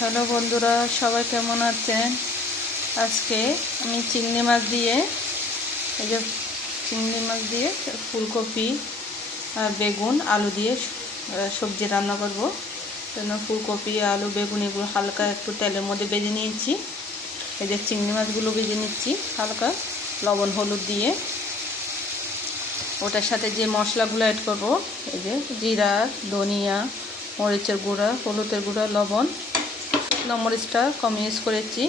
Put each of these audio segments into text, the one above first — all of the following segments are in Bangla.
হ্যালো বন্ধুরা, সবাই কেমন আছেন? আজকে আমি চিংড়ি মাছ দিয়ে, এই যে চিংড়ি মাছ দিয়ে ফুলকপি আর বেগুন, আলু দিয়ে সবজি রান্না করব। জন্য ফুলকপি, আলু, বেগুন এগুলো হালকা একটু তেলের মধ্যে বেজে নিয়েছি। এই যে চিংড়ি মাছগুলো বেজে নিচ্ছি হালকা লবণ, হলুদ দিয়ে। ওটার সাথে যে মশলাগুলো অ্যাড করব, এই যে জিরা, ধনিয়া, মরিচের গুঁড়া, হলুদের গুঁড়া, লবণ মরিচটা কম ইউজ করেছি।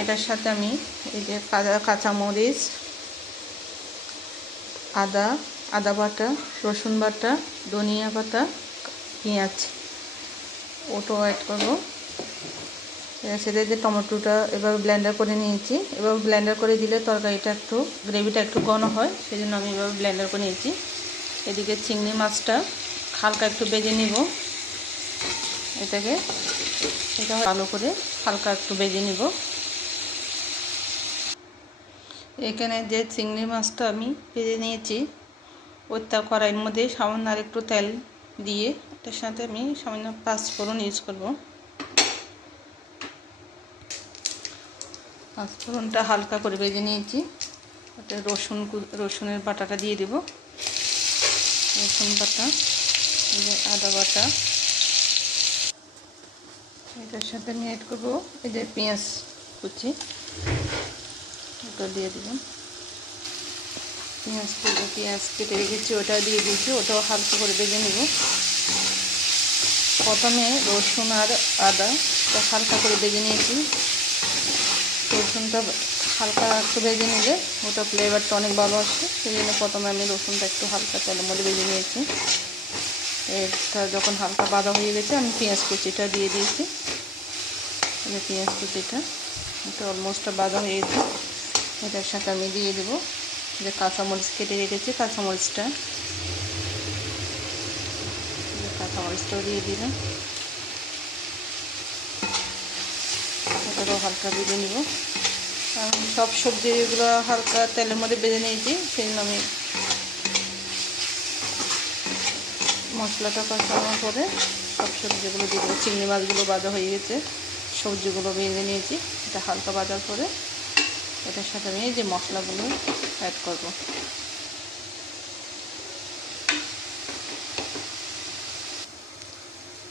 এটার সাথে আমি এই যে কাঁচা কাঁচামরিচ আদা আদা বাটা, রসুন বাটা, ধনিয়া পাতা পেঁয়াজ। ওটাও অ্যাড করব। সেটা যে টমেটোটা এভাবে ব্লেন্ডার করে নিয়েছি। এভাবে ব্লেন্ডার করে দিলে তরকারিটা একটু গ্রেভিটা একটু ঘন হয় সেই জন্য আমি এভাবে ব্লেন্ডার করে নিয়েছি। এদিকে চিংড়ি মাছটা হালকা একটু বেজে নিব। এটাকে এটা ভালো করে হালকা একটু বেজে নিব। এখানে যে চিংড়ি মাছটা আমি ভেজে নিয়েছি, ওইটা কড়াইয়ের মধ্যে সামান্য আর একটু তেল দিয়ে এটার সাথে আমি সামান্য পাঁচফোড়ন ইউজ করব। পাঁচফোড়নটা হালকা করে ভেজে নিয়েছি। ওটা রসুন রসুনের বাটাটা দিয়ে দেব। রসুন বাটা আদা বাটা। এটার সাথে আমি অ্যাড করব এই যে পেঁয়াজ কুচি। ওটা দিয়ে দেবেন পেঁয়াজ কুচি, পেঁয়াজ কেটে রেখেছি ওটা দিয়ে দিয়েছি, ওটাও হালকা করে বেজে নেব। প্রথমে রসুন আর আদা, ওটা হালকা করে বেজে নিয়েছি। রসুনটা হালকা একটু ভেজে নিলে ওটা ফ্লেভারটা অনেক ভালো আসে। সেই জন্য প্রথমে আমি রসুনটা একটু হালকা তেলের মধ্যে ভেজে নিয়েছি। এটা যখন হালকা বাদা হয়ে গেছে, আমি পেঁয়াজ কুচিটা দিয়ে দিয়েছি। যে পেঁয়াজ কুচিটা, এটা অলমোস্ট বাদা হয়ে গেছে। এটার সাথে আমি দিয়ে দেবো যে কাঁচামরিচ কেটে রেখেছি, কাঁচামরিচটা। কাঁচামরিচটাও দিয়ে দিলাম। এটারও হালকা ভেজে নিব। সব সবজিগুলো হালকা তেলের মধ্যে বেজে নিয়েছি সেই আমি মশলাটা কষানোর পরে সব সবজিগুলো দিয়ে দেবো। চিংড়ি মাছগুলো বাজা হয়ে গেছে। সবজিগুলো ভেজে নিয়েছি। এটা হালকা বাজার পরে এটার সাথে আমি যে মশলাগুলো অ্যাড করব।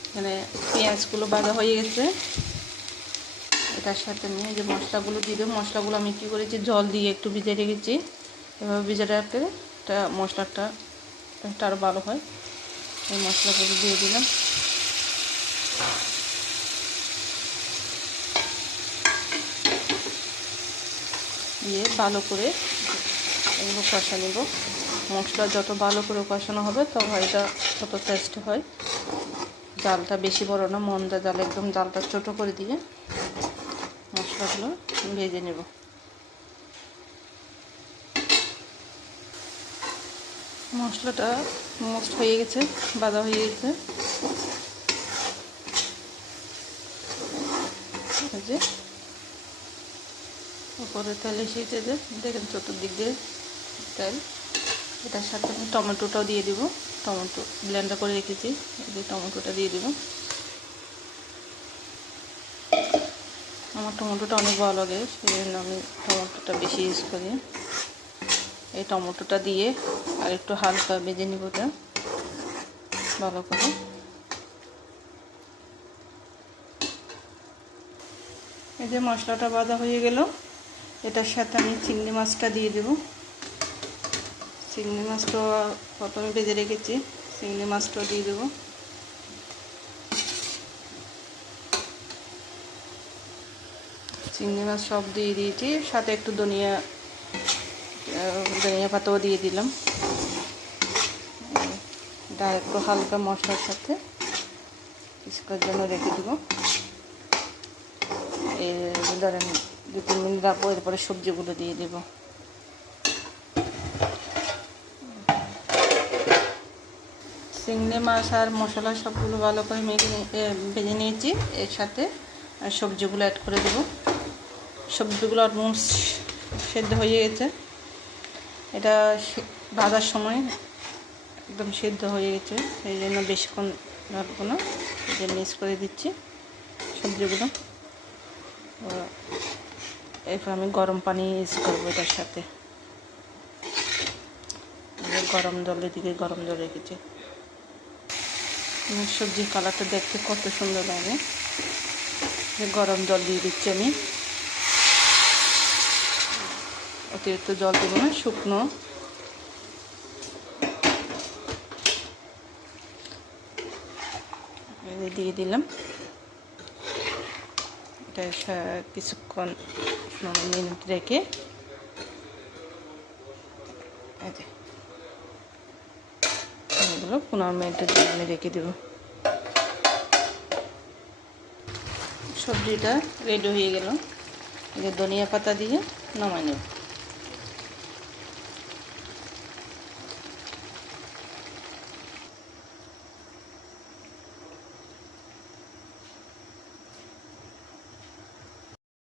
এখানে পেঁয়াজগুলো বাজা হয়ে গেছে। এটার সাথে আমি যে মশলাগুলো দিয়ে দেবো। মশলাগুলো আমি কী করেছি? জল দিয়ে একটু ভিজে রেখেছি। এভাবে ভিজে রাখলে এটা মশলাটা আরও ভালো হয়। এই মশলাগুলো দিয়ে দিলাম। দিয়ে ভালো করে এগুলো কষা নেব। মশলা যত ভালো করে কষানো হবে, তত এটা তত টেস্ট হয়। জালটা বেশি বড় না, মন্দা জাল, একদম জালটা ছোট করে দিয়ে মশলাগুলো ভেজে নেব। মশলাটা মোস্ট হয়ে গেছে বাদা হয়ে গেছে। উপরে তেল এসেছে যে, দেখেন চতুর্দিক দিয়ে তেল। এটার সাথে আমি টমেটোটাও দিয়ে দিব। টমেটো ব্লেন্ডার করে রেখেছি যে টমেটোটা দিয়ে দিব। আমার টমেটোটা অনেক ভালো লাগে, সেই জন্য আমি টমেটোটা বেশি ইউজ করি। এই টমেটোটা দিয়ে আর একটু হালকা বেজে নিব ওটা, ভালো করে। এই যে মশলাটা বাঁধা হয়ে গেল, এটার সাথে আমি চিংড়ি মাছটা দিয়ে দেব। চিংড়ি মাছটা প্রথমে ভেজে রেখেছি, চিংড়ি মাছটাও দিয়ে দেবো। চিংড়ি মাছ সব দিয়ে দিয়েছি, সাথে একটু ধনিয়া ধনিয়া পাতাও দিয়ে দিলাম। এটা একটু হালকা মশলার সাথে কিছুক্ষণের জন্য রেখে দেবো। ধরেন দু তিন মিনিট রাখব, এরপরে সবজিগুলো দিয়ে দেব। চিংড়ি মাছ আর মশলা সবগুলো ভালো করে মেখে ভেজে নিয়েছি। এর সাথে সবজিগুলো অ্যাড করে দেবো। সবজিগুলো অলমোস্ট সেদ্ধ হয়ে গেছে। এটা ভাজার সময় একদম সেদ্ধ হয়ে গেছে। সেই জন্য বেশিক্ষণ রাখব না। এই যে মিক্স করে দিচ্ছি সবজিগুলো। এরপর আমি গরম পানি ইউজ করব এটার সাথে। গরম জলের দিকে গরম জল রেখেছি। সবজির কালারটা দেখতে কত সুন্দর লাগে। গরম জল দিয়ে দিচ্ছি আমি। অতিরিক্ত জল দেবো না শুকনো দিয়ে দিলাম। এটা কিছুক্ষণ পনেরো মিনিট রেখে পনেরো মিনিটের জন্য আমি রেখে দেবো। সবজিটা রেডি হয়ে গেল। ধনিয়া পাতা দিয়ে নামাই নেব।